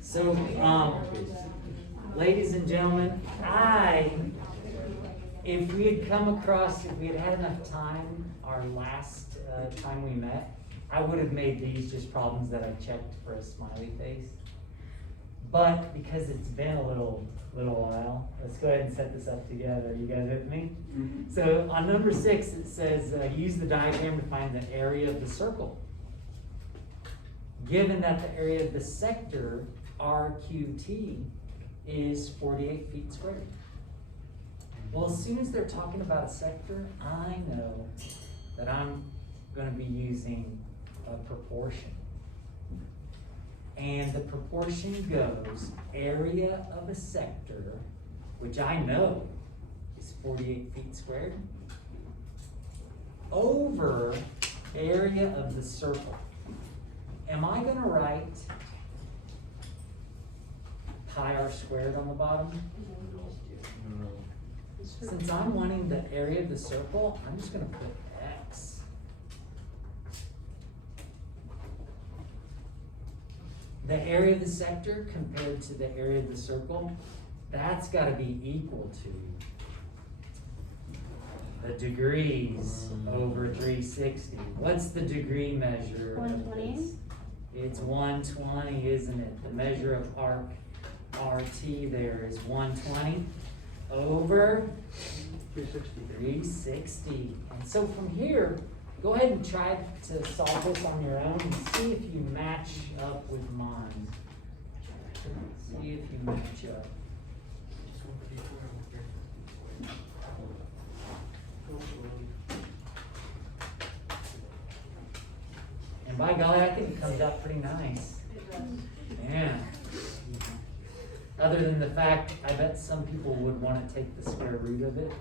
So, ladies and gentlemen, if we had had enough time, our last time we met, I would have made these just problems that I checked for a smiley face. But because it's been a little while, let's go ahead and set this up together. You guys with me? Mm-hmm. So on number 6, it says, use the diagram to find the area of the circle. Given that the area of the sector, RQT, is 48 feet squared. Well, as soon as they're talking about a sector, I know that I'm going to be using a proportion. And the proportion goes area of a sector, which I know is 48 feet squared, over area of the circle. Am I going to write pi r squared on the bottom? Since I'm wanting the area of the circle, I'm just going to put x. The area of the sector compared to the area of the circle, that's got to be equal to the degrees over 360. What's the degree measure? 120? It's 120, isn't it? The measure of arc RT there is 120 over 360. And so from here, go ahead and try to solve this on your own and see if you match up with mine. See if you match up. And by golly, I think it comes out pretty nice. Yeah. Other than the fact, I bet some people would want to take the square root of it.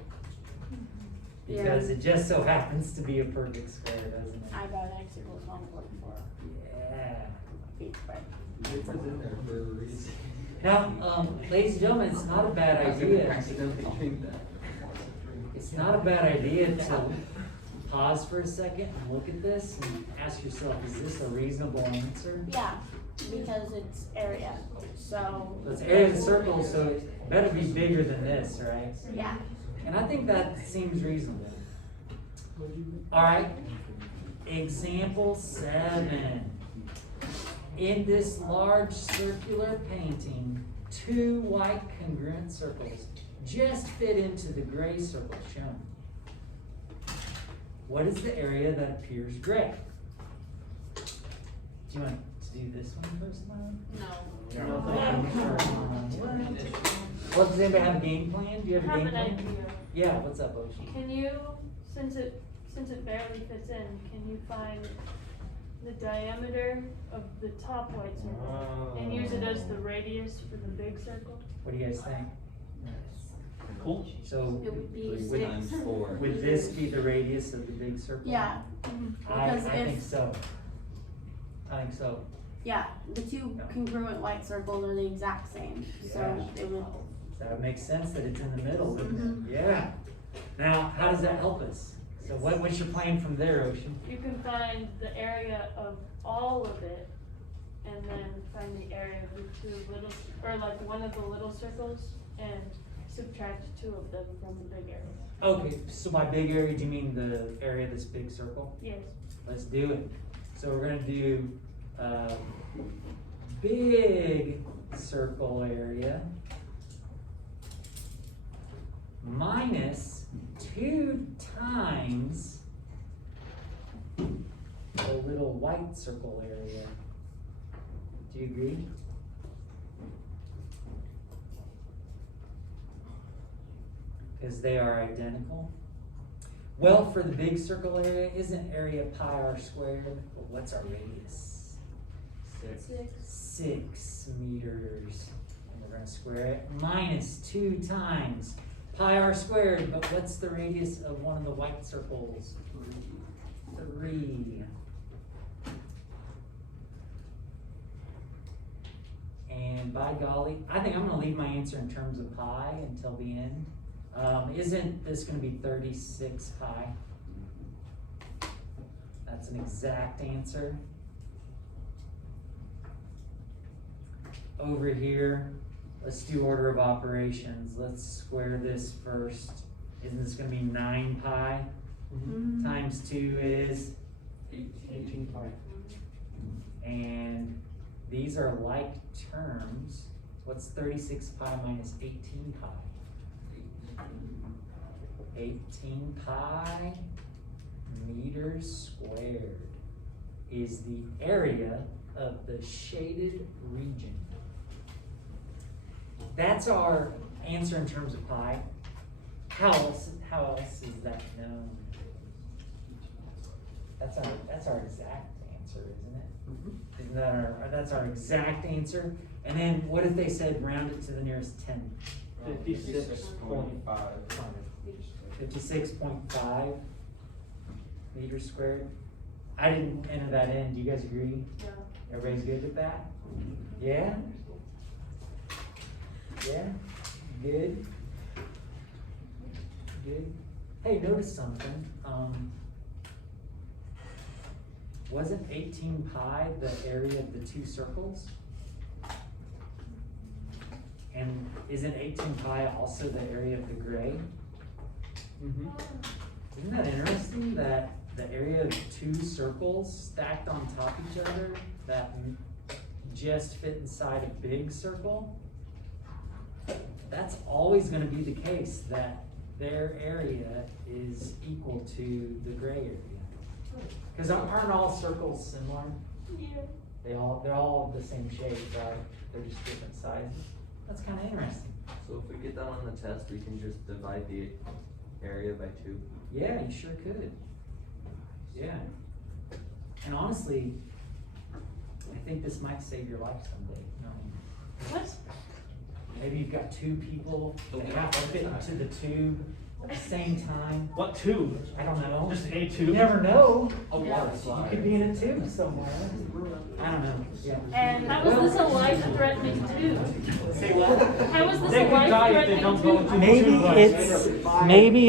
Because it just so happens to be a perfect square, doesn't it? I got x equals 1.4 Yeah. feet squared. It's in there for a reason. Now, ladies and gentlemen, it's not a bad idea. It's not a bad idea to pause for a second and look at this and ask yourself, is this a reasonable answer? Yeah, because it's area. So It's area of the circle, so it better be bigger than this, right? yeah. And I think that seems reasonable. All right, example 7. In this large circular painting, 2 white congruent circles just fit into the gray circle shown. What is the area that appears gray? Do you want to do this one first, Mom? No. Well, does anybody have a game plan? Do you have a I have game an plan? idea. Yeah, what's up, Ocean? Can you, since it barely fits in, can you find the diameter of the top white circle and use it as the radius for the big circle? What do you guys think? Cool. So, It would be 6. Times 4. would this be the radius of the big circle? Yeah. I Because think if, so. I think so. yeah, the 2 congruent white circles are the exact same. So Yeah. it would, That would make sense that it's in the middle, wouldn't Mm-hmm. it? Yeah. Now, how does that help us? So what's your plan from there, Ocean? You can find the area of all of it and then find the area of the 2 little, or like one of the little circles and subtract 2 of them from the big area. Okay, so by big area, do you mean the area of this big circle? Yes. Let's do it. So we're gonna do big circle area minus 2 times the little white circle area. Do you agree? Because they are identical. Well, for the big circle area, isn't area pi r squared? Well, what's our radius? 6 meters. And we're going to square it. Minus 2 times pi r squared. But what's the radius of one of the white circles? 3. And by golly, I think I'm going to leave my answer in terms of pi until the end. Isn't this going to be 36 pi? That's an exact answer. over here, let's do order of operations. Let's square this first. Isn't this gonna be 9 pi? Mhm. Times 2 is, 18 pi. and these are like terms. What's 36 pi minus 18 pi? 18 pi meters squared is the area of the shaded region. That's our answer in terms of pi. How else is that known? That's our exact answer, isn't it? Isn't that that's our exact answer? And then what if they said round it to the nearest 10? 56.5. 56.5 meters squared. I didn't enter that in. Do you guys agree? Yeah. Everybody's good with that? Yeah? Yeah? Good? Good? Hey, notice something. Wasn't 18 pi the area of the 2 circles? And isn't 18 pi also the area of the gray? Mm-hmm. Isn't that interesting that the area of 2 circles stacked on top of each other that just fit inside a big circle? That's always gonna be the case, that their area is equal to the gray area. Cause aren't all circles similar? Yeah. They're all the same shape, right? They're just different sizes. That's kinda interesting. So if we get that on the test, we can just divide the area by 2. Yeah, you sure could. Yeah. And honestly, I think this might save your life someday. No. What? Maybe you've got 2 people that have to fit into the tube at the same time. What tube? I don't know. Just a You tube? never know. A Yeah. water You slide. could be in a tube somewhere. I don't know. Yeah. And How is this a life-threatening tube? Say what? How is this They a could die if they life-threatening don't go tube? into the Maybe tube. it's, maybe